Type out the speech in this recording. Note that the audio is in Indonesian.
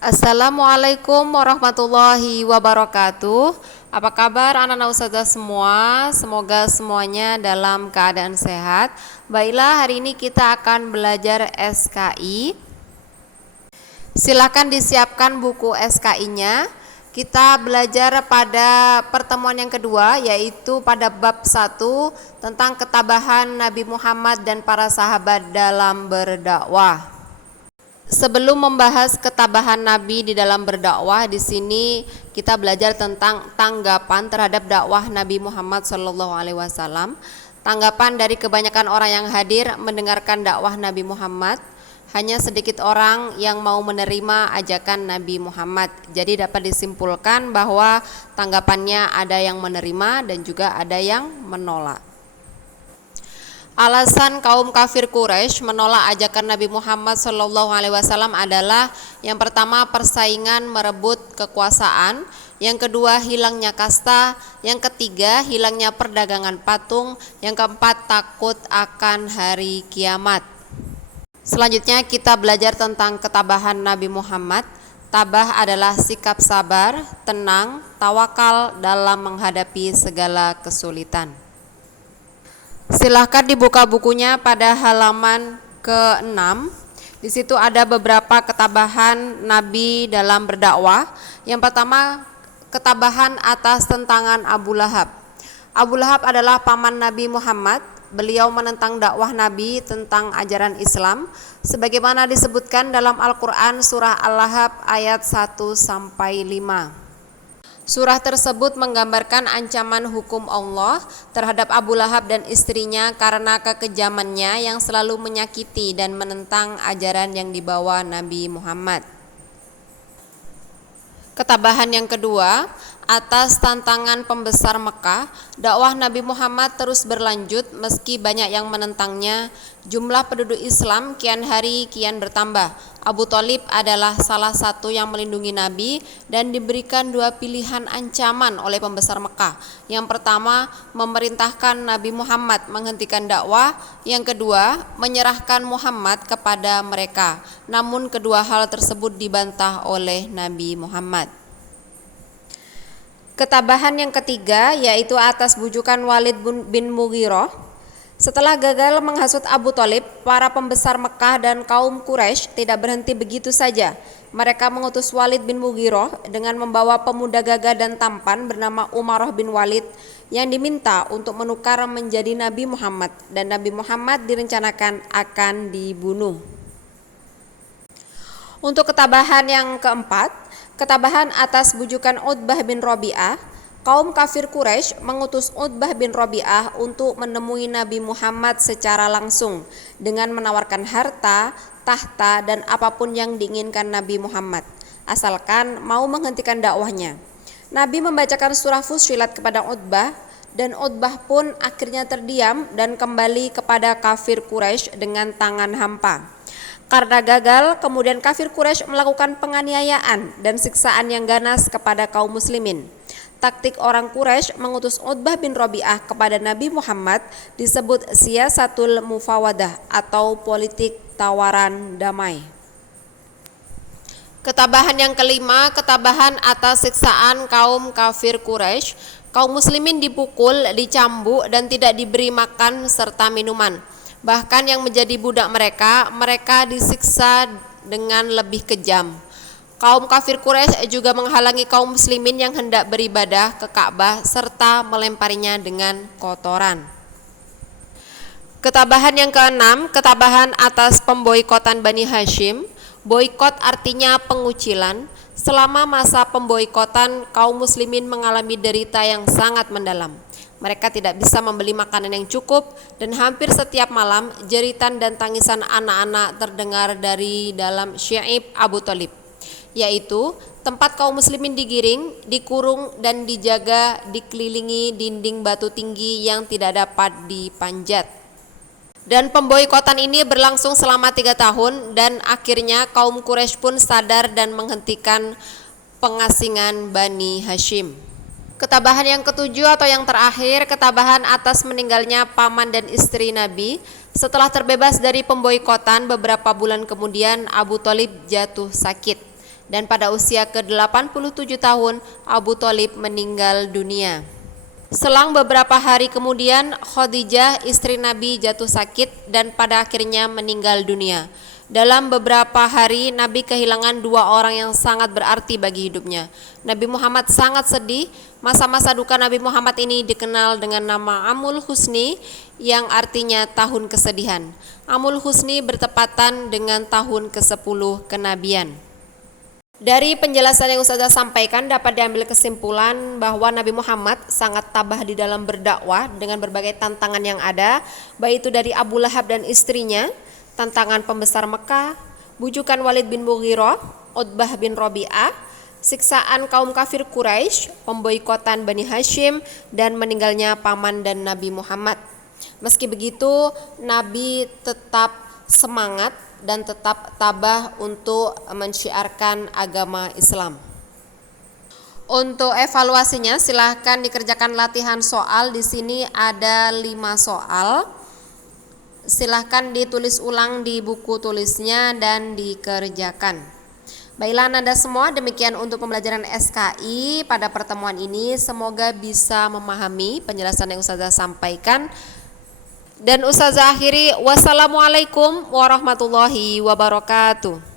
Assalamualaikum warahmatullahi wabarakatuh. Apa kabar anak-anak ustazah semua? Semoga semuanya dalam keadaan sehat. Baiklah, hari ini kita akan belajar SKI. Silakan disiapkan buku SKI-nya. Kita belajar pada pertemuan yang kedua, yaitu pada bab 1 tentang ketabahan Nabi Muhammad dan para sahabat dalam berdakwah. Sebelum membahas ketabahan Nabi di dalam berdakwah, di sini kita belajar tentang tanggapan terhadap dakwah Nabi Muhammad SAW. Tanggapan dari kebanyakan orang yang hadir mendengarkan dakwah Nabi Muhammad, hanya sedikit orang yang mau menerima ajakan Nabi Muhammad. Jadi dapat disimpulkan bahwa tanggapannya ada yang menerima dan juga ada yang menolak. Alasan kaum kafir Quraisy menolak ajakan Nabi Muhammad SAW adalah yang pertama persaingan merebut kekuasaan, yang kedua hilangnya kasta, yang ketiga hilangnya perdagangan patung, yang keempat takut akan hari kiamat. Selanjutnya kita belajar tentang ketabahan Nabi Muhammad. Tabah adalah sikap sabar, tenang, tawakal dalam menghadapi segala kesulitan. Silahkan dibuka bukunya pada halaman ke-6. Di situ ada beberapa ketabahan Nabi dalam berdakwah. Yang pertama, ketabahan atas tentangan Abu Lahab. Abu Lahab adalah paman Nabi Muhammad. Beliau menentang dakwah Nabi tentang ajaran Islam sebagaimana disebutkan dalam Al-Qur'an surah Al-Lahab ayat 1-5. Surah tersebut menggambarkan ancaman hukum Allah terhadap Abu Lahab dan istrinya karena kekejamannya yang selalu menyakiti dan menentang ajaran yang dibawa Nabi Muhammad. Ketabahan yang kedua, atas tantangan pembesar Mekah, dakwah Nabi Muhammad terus berlanjut meski banyak yang menentangnya. Jumlah penduduk Islam kian hari kian bertambah. Abu Thalib adalah salah satu yang melindungi Nabi dan diberikan dua pilihan ancaman oleh pembesar Mekah. Yang pertama, memerintahkan Nabi Muhammad menghentikan dakwah. Yang kedua, menyerahkan Muhammad kepada mereka. Namun kedua hal tersebut dibantah oleh Nabi Muhammad. Ketabahan yang ketiga yaitu atas bujukan Walid bin Mughirah. Setelah gagal menghasut Abu Thalib, para pembesar Mekah dan kaum Quraisy tidak berhenti begitu saja. Mereka mengutus Walid bin Mughirah dengan membawa pemuda gagah dan tampan bernama Umarah bin Walid yang diminta untuk menukar menjadi Nabi Muhammad, dan Nabi Muhammad direncanakan akan dibunuh. Untuk ketabahan yang keempat, ketabahan atas bujukan Utbah bin Rabi'ah, kaum kafir Quraisy mengutus Utbah bin Rabi'ah untuk menemui Nabi Muhammad secara langsung dengan menawarkan harta, tahta, dan apapun yang diinginkan Nabi Muhammad, asalkan mau menghentikan dakwahnya. Nabi membacakan surah Fussilat kepada Utbah, dan Utbah pun akhirnya terdiam dan kembali kepada kafir Quraisy dengan tangan hampa. Karena gagal, kemudian kafir Quraisy melakukan penganiayaan dan siksaan yang ganas kepada kaum muslimin. Taktik orang Quraisy mengutus Utbah bin Rabi'ah kepada Nabi Muhammad disebut siyasatul mufawadah atau politik tawaran damai. Ketabahan yang kelima, ketabahan atas siksaan kaum kafir Quraisy. Kaum muslimin dipukul, dicambuk, dan tidak diberi makan serta minuman. Bahkan yang menjadi budak mereka disiksa dengan lebih kejam. Kaum kafir Quraisy juga menghalangi kaum muslimin yang hendak beribadah ke Ka'bah serta melemparinya dengan kotoran. Ketabahan yang keenam, ketabahan atas pemboikotan Bani Hashim. Boikot artinya pengucilan. Selama masa pemboikotan, kaum muslimin mengalami derita yang sangat mendalam. Mereka tidak bisa membeli makanan yang cukup, dan hampir setiap malam jeritan dan tangisan anak-anak terdengar dari dalam Syi'ib Abu Thalib, yaitu tempat kaum muslimin digiring, dikurung, dan dijaga dikelilingi dinding batu tinggi yang tidak dapat dipanjat. Dan pemboikotan ini berlangsung selama 3 tahun, dan akhirnya kaum Quraisy pun sadar dan menghentikan pengasingan Bani Hashim. Ketabahan yang ketujuh atau yang terakhir, ketabahan atas meninggalnya paman dan istri Nabi. Setelah terbebas dari pemboikotan, beberapa bulan kemudian Abu Thalib jatuh sakit. dan pada usia ke-87 tahun Abu Thalib meninggal dunia. Selang beberapa hari kemudian Khadijah istri Nabi jatuh sakit dan pada akhirnya meninggal dunia. Dalam beberapa hari Nabi kehilangan dua orang yang sangat berarti bagi hidupnya. Nabi Muhammad sangat sedih. Masa-masa duka Nabi Muhammad ini dikenal dengan nama Amul Husni yang artinya tahun kesedihan. Amul Husni bertepatan dengan tahun ke-10 kenabian. Dari penjelasan yang Ustazah sampaikan dapat diambil kesimpulan bahwa Nabi Muhammad sangat tabah di dalam berdakwah dengan berbagai tantangan yang ada, baik itu dari Abu Lahab dan istrinya, tantangan pembesar Mekah, bujukan Walid bin Mughirah, Utbah bin Rabi'ah, siksaan kaum kafir Quraisy, pemboikotan Bani Hashim, dan meninggalnya paman dan Nabi Muhammad. Meski begitu, Nabi tetap semangat dan tetap tabah untuk mensyiarkan agama Islam. Untuk evaluasinya silahkan dikerjakan latihan soal. Di sini ada 5 soal. Silahkan ditulis ulang di buku tulisnya dan dikerjakan. Baiklah Anda semua, demikian untuk pembelajaran SKI pada pertemuan ini. Semoga bisa memahami penjelasan yang Ustazah sampaikan. Dan Ustazah akhiri, wassalamualaikum warahmatullahi wabarakatuh.